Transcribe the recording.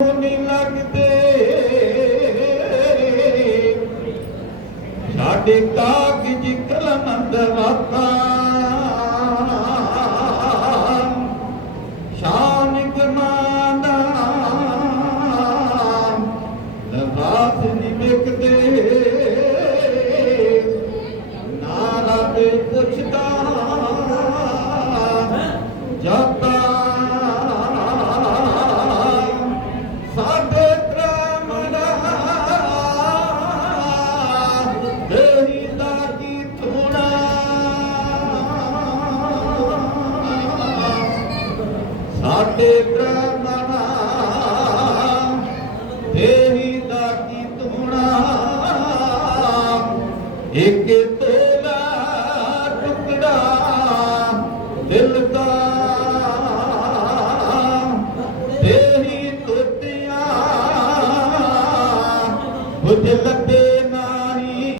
ਨੀ ਲੱਗਦੇ ਸਾਡੇ ਕਾਗਜ਼ ਕਲਮ ਦਵਾਤਾ ਸ਼ਾਨ ਗਮਾਨਾ ਲਬਾਸ ਨਹੀਂ ਵਿਕਦੇ ਨਾਰਾ ਤੇ ਪੁੱਛਦਾ ਸਾਡੇ ਤ੍ਰਾਮਣਾ ਦੇਹੀ ਦਾ ਕੀ ਥੋੜਾ ਇੱਕ ਤੋਲਾ ਟੁਕੜਾ, ਦਿਲ ਦਾ ਤੇਰੀ ਤੁੱਤੀਆਂ ਬੁਝ ਲੱਗੇ